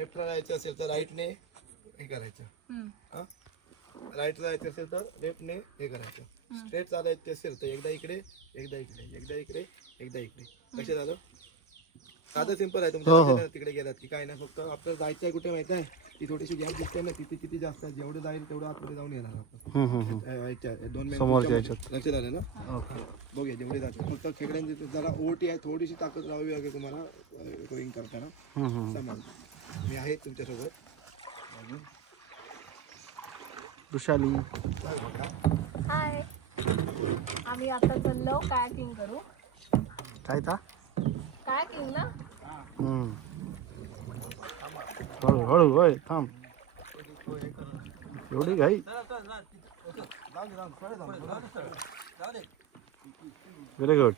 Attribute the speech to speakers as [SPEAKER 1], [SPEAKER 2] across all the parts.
[SPEAKER 1] लेफ्टला जायचं असेल तर राईटने हे करायचं. हा? राईटला जायचं असेल तर लेफ्टने हे करायचं. स्ट्रेट चालायचं असेल तर एकदा इकडे एकदा इकडे एकदा इकडे एकदा इकडे. कसे झालं साधं सिंपल आहे तुमच्या आहे ना तिकडे गेलात की काय नाही फक्त आपल्याला जायचं आहे कुठे माहिती आहे? ती थोडीशी गॅप दिसते ना तिथे किती जास्त आहे जेवढं जाईल तेवढं आतमध्ये जाऊन येणार आपण. दोन मेन
[SPEAKER 2] समोरच्या
[SPEAKER 1] तुमच्या
[SPEAKER 2] याच्यात.
[SPEAKER 1] लक्षात आलं ना?
[SPEAKER 2] ओके
[SPEAKER 1] बघूया जेवढे जाते फक्त खेकड्यांची जरा ओटी आहे थोडीशी ताकद लावावी लागेल तुम्हाला रोईंग करताना. समज मी आहे तुमच्यासोबत.
[SPEAKER 2] वृषाली
[SPEAKER 3] हाय. आम्ही आता चाललो कायाकिंग करू.
[SPEAKER 2] काय ता
[SPEAKER 3] कायाकिंग ना?
[SPEAKER 2] हम्म. हळू हळू होय थांब. एवढी घाई. व्हेरी गुड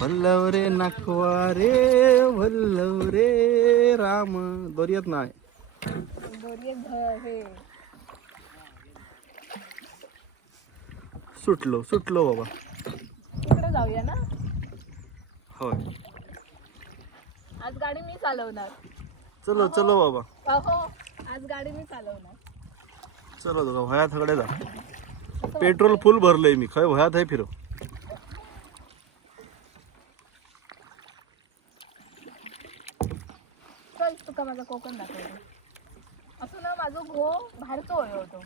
[SPEAKER 2] वल्लव रे नकवा रे वल्लव रे राम दोरियत नाही. सुटलो सुटलो बाबा.
[SPEAKER 3] तिकडे जाऊया ना?
[SPEAKER 2] होय.
[SPEAKER 3] आज गाडी मी चालवणार.
[SPEAKER 2] चलो चलो बाबा.
[SPEAKER 3] अहो आज गाडी मी चालवणार.
[SPEAKER 2] चलो दोघा भयात कडे जा. पेट्रोल फुल भरलंय मी. खय भयात आहे फिरो
[SPEAKER 3] चल तुका माझा कोकण दाखवतो. असं ना माझं घो बाहेरचं होय होतो.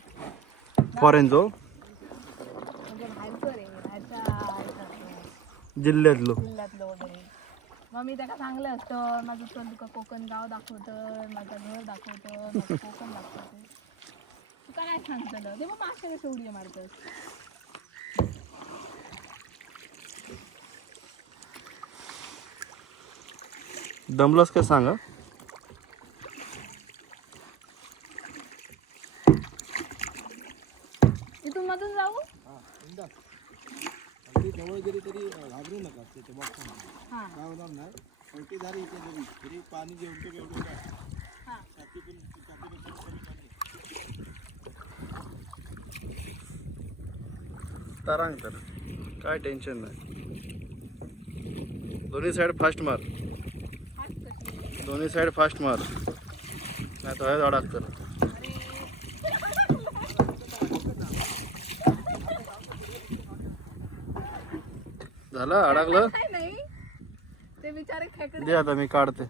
[SPEAKER 2] फॉरेन जो?
[SPEAKER 3] म्हणजे बाहेरचं रे बाहेरच्या ह्याच्यातलं,
[SPEAKER 2] जिल्ह्यातलो.
[SPEAKER 3] जिल्ह्यातलं. वगैरे मग मी त्याला सांगलं असतं माझं चल तुका कोकण गाव दाखवतं माझं घर दाखवतं माझं कोकण दाखवतं. तुका काय सांगतलं? ते मग मागच्या कसं उडी मारतस.
[SPEAKER 2] दमलंच काय सांगा
[SPEAKER 3] इथून मधून जाऊ
[SPEAKER 1] हा, बिनधास्त. अगदी जवळ गेली तरी अ, घाबरू नका त्याच्या बॉक्समध्ये
[SPEAKER 3] हां
[SPEAKER 1] काय होणार नाही शेवटी झाली इथे जरी तरी पाणी जेवढं काय
[SPEAKER 3] हां.
[SPEAKER 1] छातीतून छातीपेक्षा कमी पाणी
[SPEAKER 2] तारांग तर. काय टेन्शन नाही. दोन्ही साईड फास्ट मार. दोन्ही साईड फास्ट मार. नाही तर झाड तर झालं? अडकलं?
[SPEAKER 3] ते बिचारे खेकडे.
[SPEAKER 2] दे आता मी काढते.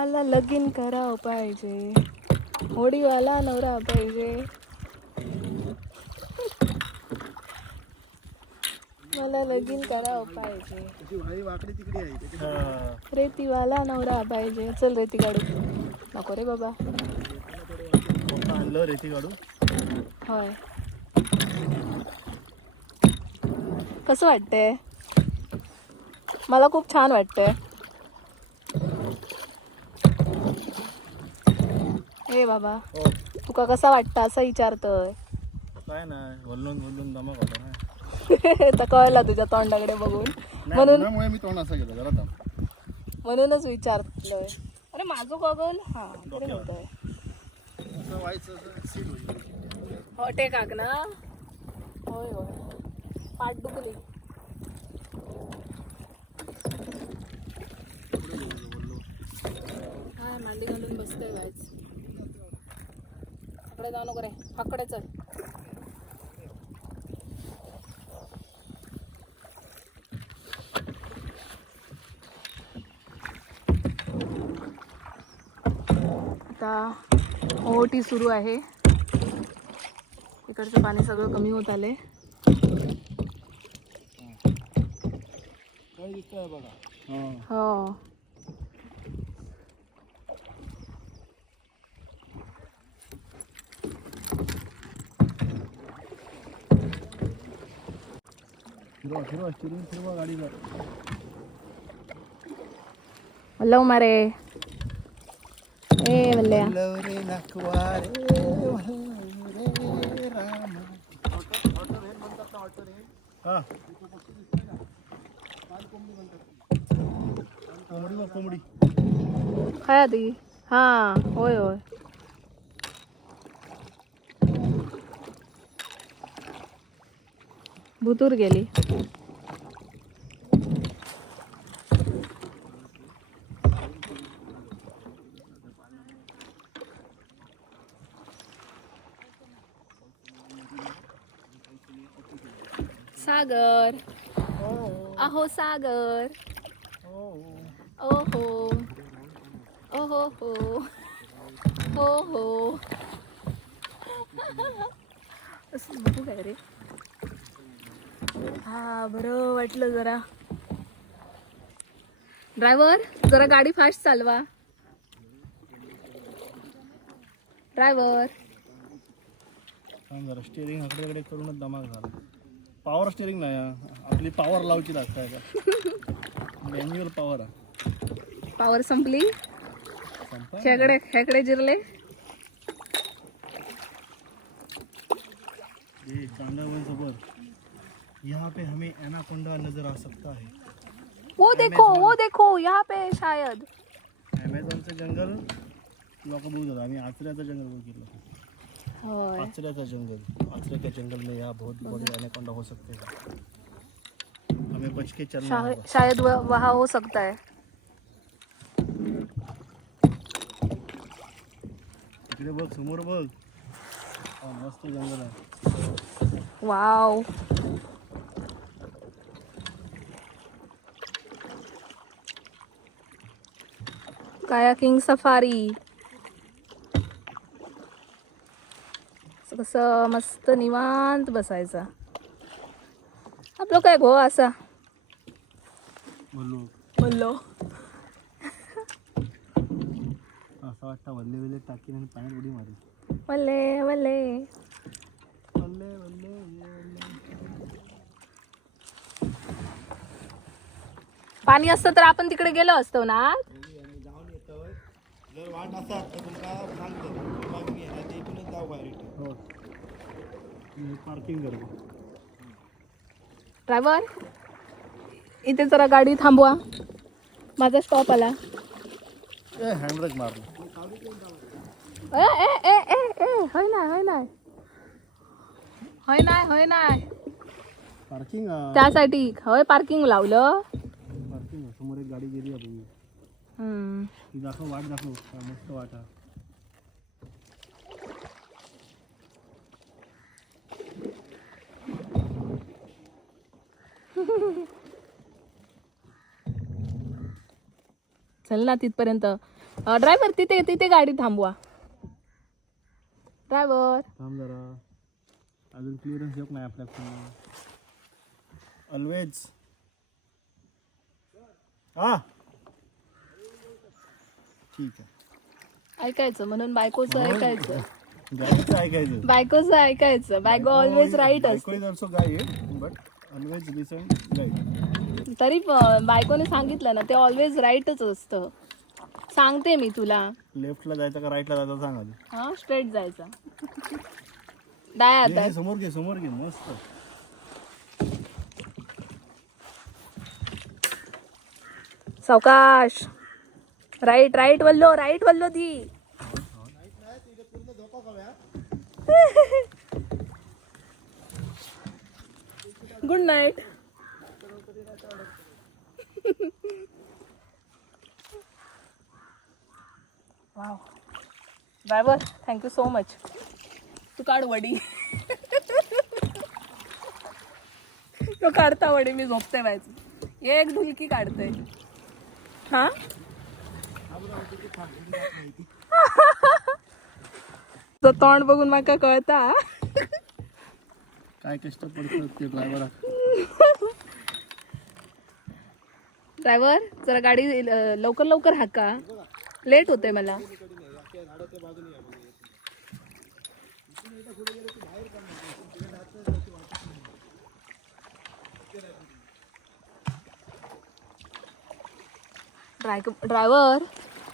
[SPEAKER 3] मला लगीन करावं पाहिजे. होडीवाला नवरा पाहिजे. मला लगीन करावं पाहिजे. रेतीवाला नवरा पाहिजे. चल रेती काढू. नको रे बाबा.
[SPEAKER 2] आणलं रेती काढू
[SPEAKER 3] होय. कसं वाटतंय? मला खूप छान वाटतंय. ए बाबा तुका कसा वाटतं असं विचारतोय?
[SPEAKER 2] काय नाही बोलून बोलून दमक होता ना.
[SPEAKER 3] तर कळलं तुझ्या तोंडाकडे बघून. म्हणून
[SPEAKER 2] त्यामुळे मी तोंड असं जरा थांब.
[SPEAKER 3] म्हणूनच विचारलंय अरे माझं गॉगल हा कुठे होतंय.
[SPEAKER 2] असं व्हायचं असं सील होईल.
[SPEAKER 3] हॉटे काक ना? होय होय. पाठ दुखली. हा मांडी घालून बसतोय वाईच इकडे जाऊ नको रे हाकडे चल आता ओटी सुरू आहे. इकडचं पाणी सगळं कमी होत आले
[SPEAKER 2] हां. फिरवा फिरवा स्टिअरिंग फिरवा गाडीला
[SPEAKER 3] लव मारे. ए वल्ल्या
[SPEAKER 1] रे नखवारे रे राम.
[SPEAKER 2] हा. कोंबडी
[SPEAKER 3] हा होय होय. भुतूर गेली. सागर. अहो सागर. ओहो. ओहो हो. हो हो. असं बघू काय रे? हा बरं वाटलं जरा. ड्रायव्हर जरा गाडी फास्ट चालवा. ड्रायव्हर
[SPEAKER 2] जरा स्टिअरिंग इकडे करूनच दमाग झाला. पॉवर स्टिअरिंग नाही हा. आपली पॉवर लावची लागताय का मॅन्युअल पॉवर आहे.
[SPEAKER 3] पावर संपली.
[SPEAKER 2] संपा.
[SPEAKER 3] खेकडे खेकडे जिरले.
[SPEAKER 2] ये चांदा वन सबर यहाँ पे हमें एनाकोंडा नज़र आ सकता है।
[SPEAKER 3] वो देखो वो देखो यहाँ पे शायद।
[SPEAKER 2] ॲमेझॉनचं जंगल आम्ही आचऱ्याचं जंगल बघितलं
[SPEAKER 3] होय
[SPEAKER 2] आचऱ्याचा जंगल आचरे के जंगल में यहाँ बहुत बड़े एनाकोंडा हो सकते हैं। हमें बच के चलना
[SPEAKER 3] शाय-
[SPEAKER 2] होगा।
[SPEAKER 3] शायद वह वहाँ हो सकता है।
[SPEAKER 2] इकडे बघ समोर बघ हा, मस्त जंगल आहे
[SPEAKER 3] वाव कायाकिंग सफारी कसं मस्त निवांत बसायचा आपलं काय गो असा
[SPEAKER 2] बोललो असं वाटतं वल्ले वल्ले टाकीन आणि पाण्यात उडी मारी
[SPEAKER 3] वल्ले वल्ले
[SPEAKER 2] वल्ले वल्ले
[SPEAKER 3] पाणी असतं तर आपण तिकडे गेलो असतो ना
[SPEAKER 1] तुमका सांगतो ते इथूनच जाऊ बाहेर इथं.
[SPEAKER 2] हो पार्किंग कर
[SPEAKER 3] ड्रायव्हर इथे जरा गाडी थांबवा. माझा स्टॉप आला.
[SPEAKER 2] ए हँडब्रेक मारलं
[SPEAKER 3] ए ए ए ए ए होय नाही होय नाही होय नाही होय
[SPEAKER 2] पार्किंग
[SPEAKER 3] त्यासाठी होय पार्किंग लावलं.
[SPEAKER 2] पार्किंग समोर एक गाडी गेली आपण दाखव वाट दाखव. मस्त वाट हा.
[SPEAKER 3] चल ना तिथपर्यंत. ड्रायव्हर तिथे तिथे गाडी थांबवा. ड्रायव्हर.
[SPEAKER 2] थांब जरा. अजून क्लिअरन्स येत नाही आपल्या ऑलवेज हा. ठीक आहे.
[SPEAKER 3] ऐकायचं म्हणून बायकोचं ऐकायचं.
[SPEAKER 2] गाईचं ऐकायचं.
[SPEAKER 3] बायकोचं ऐकायचं. बायको ऑलवेज राईट असते.
[SPEAKER 2] Also but always listen guide
[SPEAKER 3] तरी बायकोने सांगितलं ना ते ऑलवेज राईटच असतं. सांगते मी तुला.
[SPEAKER 2] लेफ्टला जायचं का राईटला जायचं सांग आधी.
[SPEAKER 3] हा स्ट्रेट जायचं. डाय आता.
[SPEAKER 2] समोर घे समोर घे मस्त.
[SPEAKER 3] सावकाश. राईट राईट वल्लो राईट वल्लो ती good night wow driver thank you so much तू काढ वडी. तो काढता वडी मी झोपते व्हायचं एक ढुलकी काढते. हा? तो तोंड बघून माका कळता.
[SPEAKER 2] काय कष्ट पडत ड्रायव्हर
[SPEAKER 3] ड्रायव्हर जरा गाडी लवकर लवकर हाका. लेट होते मला. ड्रायव्हर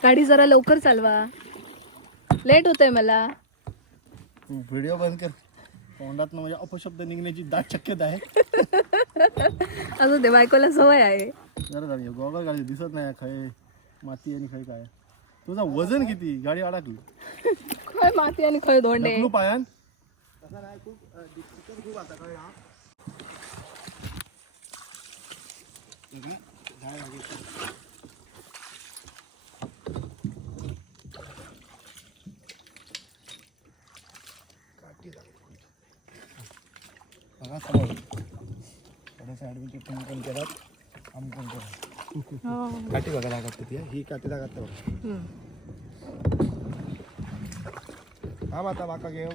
[SPEAKER 3] गाडी जरा लवकर चालवा. लेट होतोय मला.
[SPEAKER 2] व्हिडिओ बंद कर. तोंडात म्हणजे अपशब्द निघण्याची दाट शक्यता आहे.
[SPEAKER 3] अजून ते बायकोला सवय आहे.
[SPEAKER 2] जरा गाडी गॉगल गाडी दिसत नाही खय माती आणि खय काय. तुझं वजन किती? गाडी अडकली.
[SPEAKER 3] खय माती आणि खय धोंडे.
[SPEAKER 2] ढकलू पायान.
[SPEAKER 1] खूप आता काय हा बघा, झाड लागेल. काठी लागेल. केलं.
[SPEAKER 3] हो.
[SPEAKER 1] काठी बघा लागत ही. काठी लागत बघा. हा. माता माका घेऊ.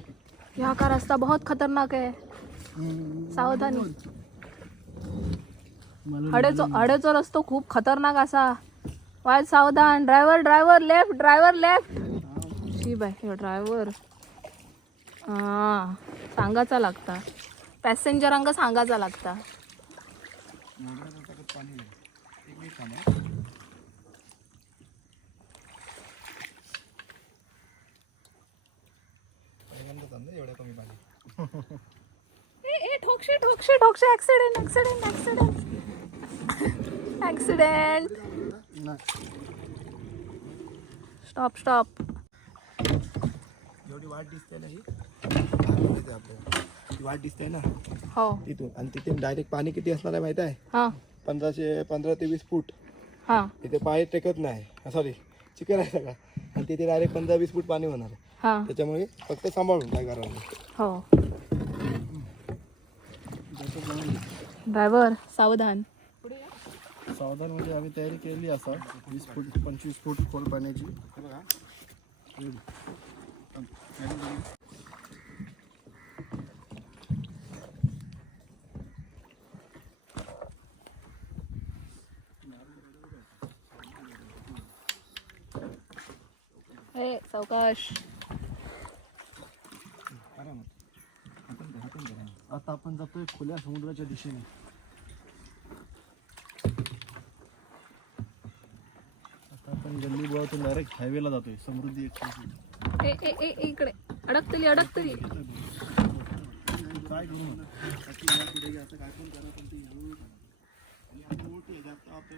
[SPEAKER 3] यहाँ का रास्ता बहुत खतरनाक है सावधानी. हडेचो हडेचो रस्तो खूप खतरनाक असा. वाय सावधान. Driver driver left driver left. शी बाय ड्रायव्हर. हा सांगायचा लागता. पॅसेंजरांका सांगायचा लागता.
[SPEAKER 1] पाणी नाही एक मिनिट थांबा पहिल्यांदा थांबलं एवढ्या कमी पाणी
[SPEAKER 3] ए ए ठोकशे ठोकशे ठोकशे. Accident accident accident accident stop stop
[SPEAKER 1] जेवढी वाट दिसते ना ही. आपल्याला ती वाट दिसते ना.
[SPEAKER 3] हो.
[SPEAKER 1] तिथून आणि तिथे डायरेक्ट पाणी किती असणार आहे माहिती आहे?
[SPEAKER 3] हा.
[SPEAKER 1] पंधराशे पंधरा ते वीस फूट.
[SPEAKER 3] हा.
[SPEAKER 1] तिथे पाय टेकत नाही. सॉरी चिकन आहे सगळा. आणि तिथे डायरेक्ट पंधरा वीस फूट पाणी होणार आहे.
[SPEAKER 3] हा.
[SPEAKER 1] त्याच्यामुळे फक्त सांभाळून काय करावं
[SPEAKER 3] हो. ड्रायव्हर सावधान.
[SPEAKER 2] सावधान म्हणजे आम्ही तयारी केली असा. वीस फूट पंचवीस फूट खोल पाण्याची.
[SPEAKER 1] बघा
[SPEAKER 3] ए सावकाश.
[SPEAKER 2] आता आपण जातोय खुल्या समुद्राच्या दिशेने. आता आपण गल्ली बोळातून डायरेक्ट हायवेला जातोय समृद्धी एक्सप्रेस
[SPEAKER 3] ए ए ए इकडे. अडकतली अडकतली
[SPEAKER 2] काय करू मग?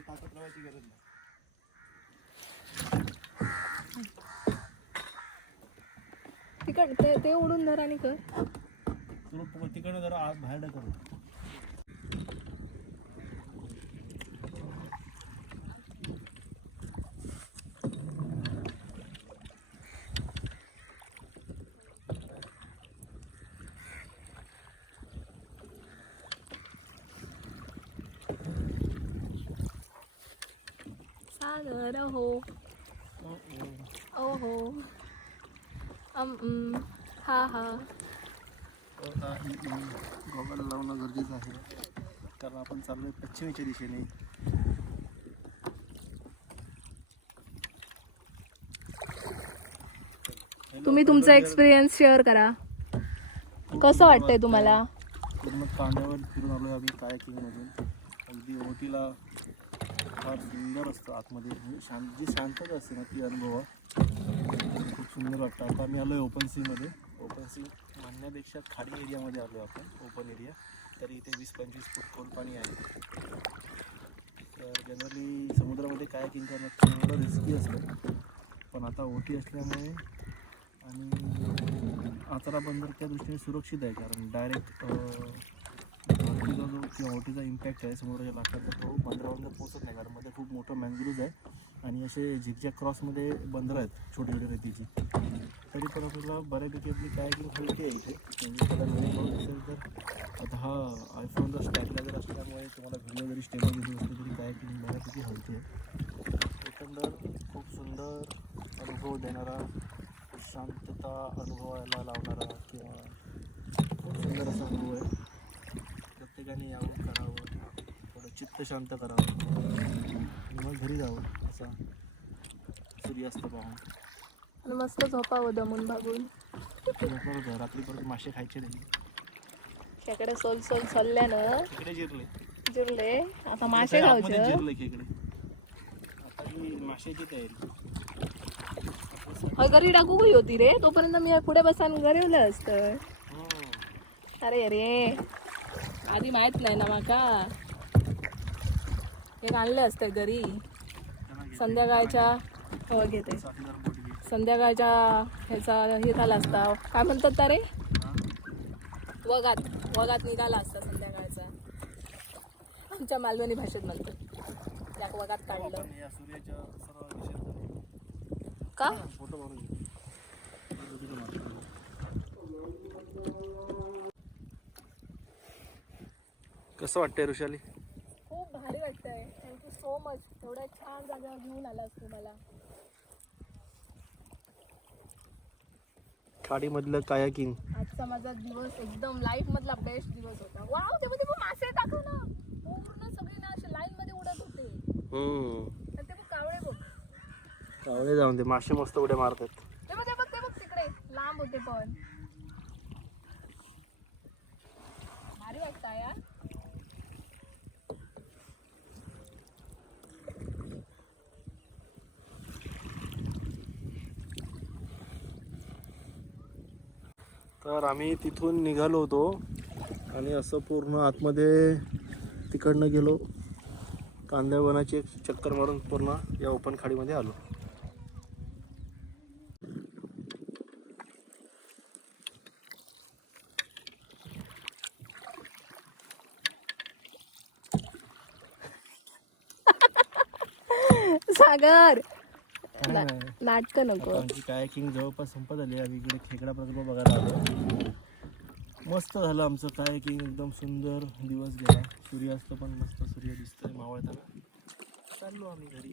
[SPEAKER 1] ताकद लावायची गरज नाही.
[SPEAKER 3] तिकड ते ते ओढून धर आणि कर.
[SPEAKER 2] तिकडे जरा आज बाहेर करू
[SPEAKER 3] सागर हो ओ हो अम उम, हा हा
[SPEAKER 2] गॉगल लावणं गरजेचं आहे. कारण आपण चाललोय पश्चिमेच्या दिशेने.
[SPEAKER 3] तुम्ही तुमचा एक्सपिरियन्स शेअर करा. कसं वाटतंय तुम्हाला?
[SPEAKER 2] पूर्ण कांड्यावर फिरून आलोय आम्ही कायाकिंगमधून अगदी ओटीला फार सुंदर असतं आतमध्ये. म्हणजे शांत जी शांतता असते ना ती अनुभव. सुंदर वाटतं. आता आम्ही आहे ओपन सीमध्ये ओपन सी म्हणण्यापेक्षा खाडी एरियामध्ये आलो आपण ओपन एरिया तरी इथे वीस पंचवीस फूट खोल पाणी आहे. तर जनरली समुद्रामध्ये कायाकिंग करणं चांगलं रिस्की असतं. पण आता ओटी असल्यामुळे आणि आचरा बंदर त्या दृष्टीने सुरक्षित आहे. कारण डायरेक्ट ओटीचा जो किंवा ओटीचा इम्पॅक्ट आहे समुद्राच्या लाकडाचा तो बंदरावर पोचत नाही. कारण मध्ये खूप मोठं मँग्रोव्ज आहे. आणि असे झिकच्या क्रॉसमध्ये बंदरं आहेत छोटे छोटे रेतीची तरी पण आपल्याला बऱ्यापैकी आपली कायाकिंग हलकी आहे इथे. म्हणजे असेल तर आता हा आयफोनचा जर असल्यामुळे तुम्हाला व्हिडिओ जरी स्टेबल दिसत असलं तरी कायाकिंग बऱ्यापैकी हलकी आहे एकंदर खूप सुंदर अनुभव देणारा शांतता अनुभवायला लावणारा किंवा खूप सुंदर असा अनुभव आहे. प्रत्येकाने यावं करावं थोडं चित्त शांत करावं. किंवा घरी जावं. असा. सूर्यास्त पाहून
[SPEAKER 3] आणि मस्त झोपावं दमून भागून.
[SPEAKER 2] झोपणार रात्री परत मासे खायचे नाही.
[SPEAKER 3] खेकडे सोल सोल सोलल्यानं
[SPEAKER 2] खेकडे जिरले.
[SPEAKER 3] जिरले. आता मासे खावचे
[SPEAKER 2] जिरले खेकडे. आता ही माशाची तयारी.
[SPEAKER 3] घरी टाकू गई होती रे? तोपर्यंत मी पुढे बसान गरवलं असतं. अरे रे. आधी माहीत नाही ना माका. एक आणलं असतं घरी. संध्याकाळच्या हो, घेते. संध्याकाळच्या ह्याचा हे झाला असता. काय म्हणतात त्या रे वगात. वगात निघाला असता संध्याकाळचा. आमच्या मालवणी भाषेत म्हणतात. त्या वगात काढलं. का?
[SPEAKER 2] कसं वाटतंय ऋषाली
[SPEAKER 3] खूप भारी वाटतंय थँक्यू सो एवढ्या छान जागेवर घेऊन आलास तू मला.
[SPEAKER 2] खाडीमधलं कायाकिंग.
[SPEAKER 3] आजचा माझा दिवस एकदम लाईफ मधला बेस्ट दिवस होता. वाव ते बघ मासे टाकू ना. पूर्ण सगळे ना असे लाईन मध्ये उडत होते. आणि ते बघ कावळे बघ.
[SPEAKER 2] कावळे जाऊन ते मासे मस्त उड्या मारतात.
[SPEAKER 3] ते बघ ते बघ ते बघ तिकडे. लांब होते पण.
[SPEAKER 2] तर आम्ही तिथून निघालो होतो. आणि असं पूर्ण आतमध्ये तिकडनं गेलो. कांद्यावनाचे एक चक्कर मारून पूर्ण या ओपन खाडीमध्ये आलो.
[SPEAKER 3] सागर! नाटक नको.
[SPEAKER 2] आमची कायाकिंग जवळपास संपत आली आम्ही इकडे खेकडा प्रकल्प बघायला आलो. मस्त झालं आमचं कायाकिंग एकदम सुंदर दिवस गेला. सूर्यास्त पण मस्त सूर्य दिसतोय मावळताना. चाललो आम्ही घरी.